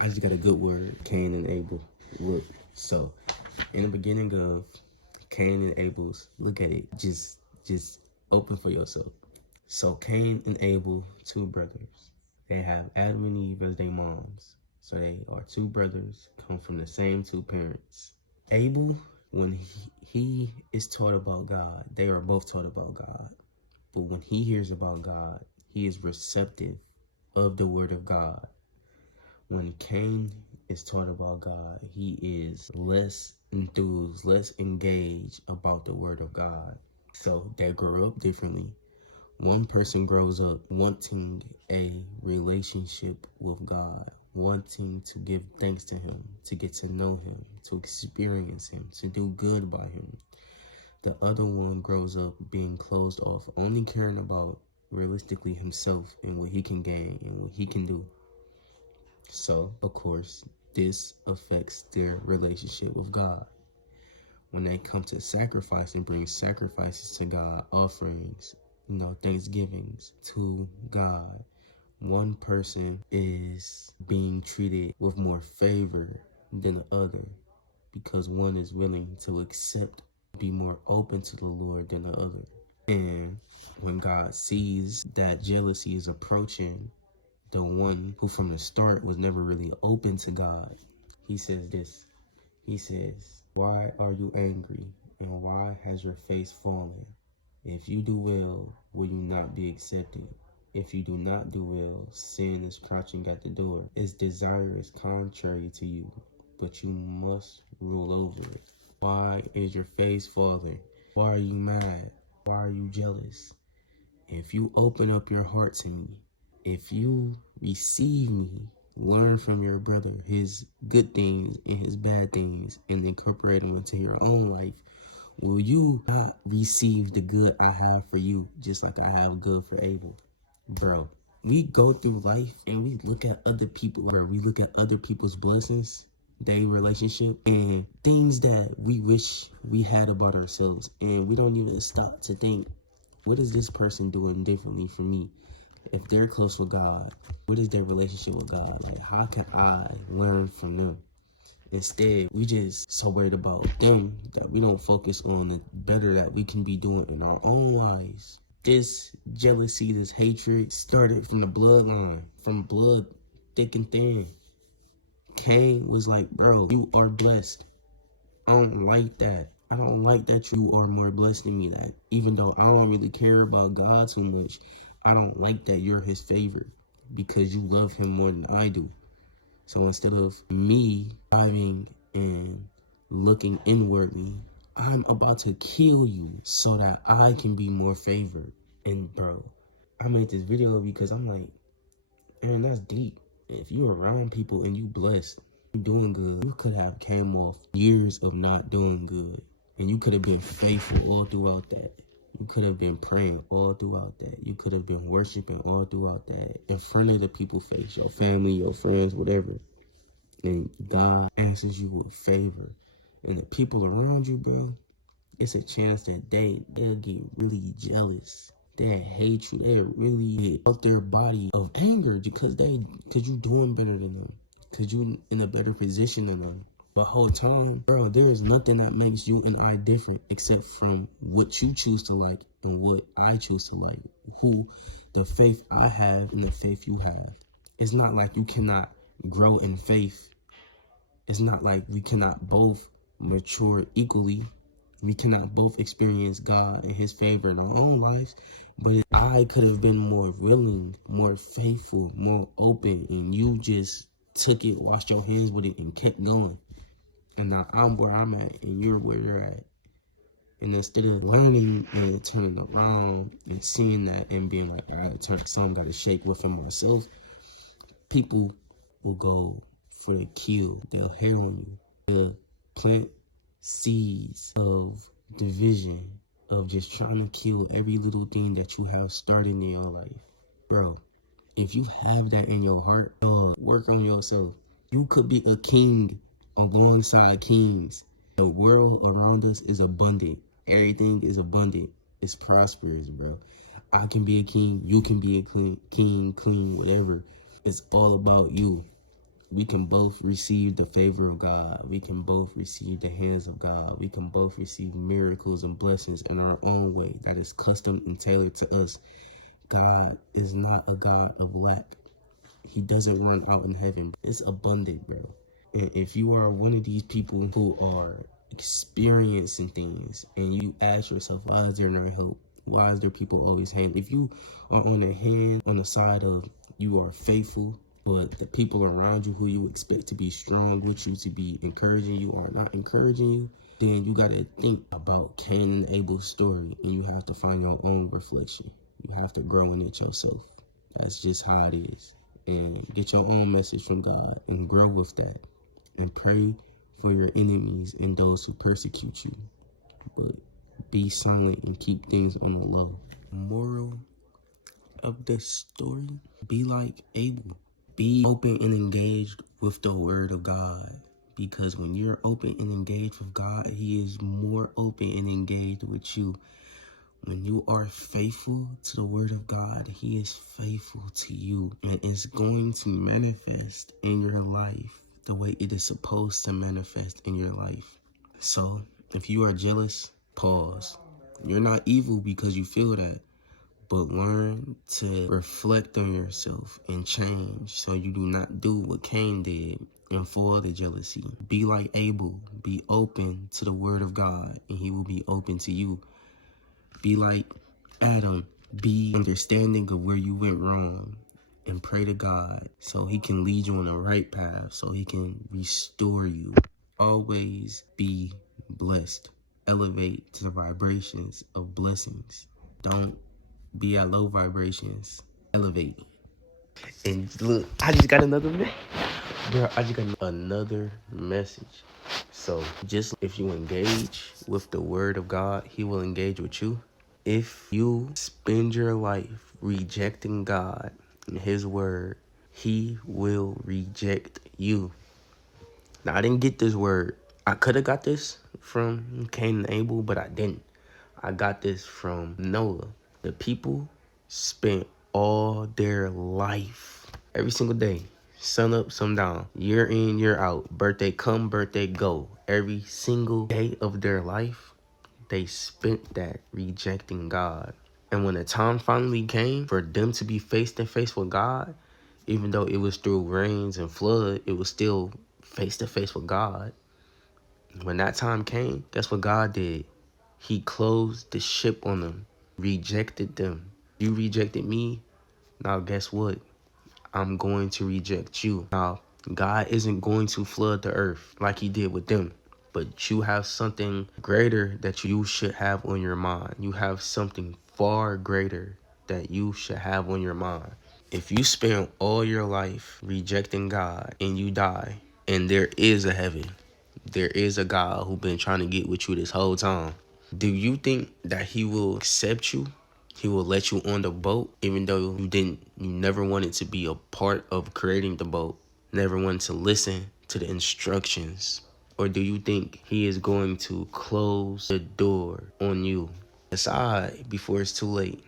I just got a good word. Cain and Abel. Look, so in the beginning of Cain and Abel's, look at it. Just open for yourself. So Cain and Abel, two brothers. They have Adam and Eve as their moms. So they are two brothers, come from the same two parents. Abel, when he is taught about God, they are both taught about God. But when he hears about God, he is receptive of the word of God. When Cain is taught about God, he is less enthused, less engaged about the word of God. So they grow up differently. One person grows up wanting a relationship with God, wanting to give thanks to him, to get to know him, to experience him, to do good by him. The other one grows up being closed off, only caring about realistically himself and what he can gain and what he can do. So, of course, this affects their relationship with God. When they come to sacrifice and bring sacrifices to God, offerings, thanksgivings to God, one person is being treated with more favor than the other because one is willing to accept, be more open to the Lord than the other. And when God sees that jealousy is approaching the one who from the start was never really open to God, he says this. He says, "Why are you angry, and why has your face fallen? If you do well, will you not be accepted? If you do not do well, sin is crouching at the door. Its desire is contrary to you, but you must rule over it. Why is your face fallen? Why are you mad? Why are you jealous? If you open up your heart to me, if you receive me, learn from your brother his good things and his bad things and incorporate them into your own life, will you not receive the good I have for you just like I have good for Abel?" Bro, we go through life and we look at other people, we look at other people's blessings, their relationship, and things that we wish we had about ourselves, and we don't even stop to think, what is this person doing differently from me? If they're close with God, what is their relationship with God? Like, how can I learn from them? Instead, we just so worried about them that we don't focus on the better that we can be doing in our own lives. This jealousy, this hatred started from the bloodline, from blood thick and thin. Cain was like, bro, you are blessed. I don't like that. I don't like that you are more blessed than me. That even though I don't really care about God too much, I don't like that you're his favorite because you love him more than I do. So instead of me diving and looking inwardly, I'm about to kill you so that I can be more favored. And bro, I made this video because I'm like, man, that's deep. If you're around people and you blessed, you doing good, you could have came off years of not doing good. And you could have been faithful all throughout that. You could have been praying all throughout that. You could have been worshiping all throughout that. In front of the people's face, your family, your friends, whatever. And God answers you with favor. And the people around you, bro, it's a chance that they'll get really jealous. They'll hate you. They'll really get out their body of anger because you doing better than them. Because you in a better position than them. The whole time, bro, there is nothing that makes you and I different except from what you choose to like and what I choose to like. The faith I have and the faith you have. It's not like you cannot grow in faith. It's not like we cannot both mature equally. We cannot both experience God and his favor in our own lives. But I could have been more willing, more faithful, more open, and you just took it, washed your hands with it, and kept going. And now I'm where I'm at, and you're where you're at. And instead of learning and turning around and seeing that and being like, all right, something got to shake within myself, people will go for the kill. They'll hate on you. They'll plant seeds of division, of just trying to kill every little thing that you have started in your life. Bro, if you have that in your heart, work on yourself. You could be a king alongside kings. The world around us is abundant. Everything is abundant. It's prosperous, bro. I can be a king. You can be a king, queen, whatever. It's all about you. We can both receive the favor of God. We can both receive the hands of God. We can both receive miracles and blessings in our own way that is custom and tailored to us. God is not a God of lack. He doesn't run out in heaven. It's abundant, bro. And if you are one of these people who are experiencing things and you ask yourself, why is there no help? Why is there people always hating? If you are on the side of you are faithful, but the people around you who you expect to be strong with you, to be encouraging you, are not encouraging you, then you got to think about Cain and Abel's story, and you have to find your own reflection. You have to grow in it yourself. That's just how it is. And get your own message from God and grow with that. And pray for your enemies and those who persecute you. But be silent and keep things on the low. Moral of the story: be like Abel. Be open and engaged with the word of God. Because when you're open and engaged with God, he is more open and engaged with you. When you are faithful to the word of God, he is faithful to you. And it's going to manifest in your life the way it is supposed to manifest in your life. So if you are jealous, pause. You're not evil because you feel that. But learn to reflect on yourself and change so you do not do what Cain did and fall to jealousy. Be like Abel. Be open to the word of God, and he will be open to you. Be like Adam. Be understanding of where you went wrong and pray to God so he can lead you on the right path, so he can restore you. Always be blessed. Elevate to the vibrations of blessings. Don't be at low vibrations. Elevate. And look, I just got another message. So just if you engage with the word of God, he will engage with you. If you spend your life rejecting God and his word, he will reject you. Now, I didn't get this word. I could have got this from Cain and Abel, but I didn't. I got this from Noah. The people spent all their life, every single day, sun up, sun down, year in, year out, birthday come, birthday go. Every single day of their life, they spent that rejecting God. And when the time finally came for them to be face to face with God, even though it was through rains and flood, it was still face to face with God. When that time came, guess what God did? He closed the ship on them, rejected them. You rejected me, now guess what? I'm going to reject you. Now, God isn't going to flood the earth like he did with them, but you have something greater that you should have on your mind. You have something far greater that you should have on your mind. If you spend all your life rejecting God and you die, and there is a heaven, there is a God who been trying to get with you this whole time, do you think that he will accept you? He will let you on the boat, even though you never wanted to be a part of creating the boat, never wanted to listen to the instructions? Or do you think he is going to close the door on you? Decide before it's too late.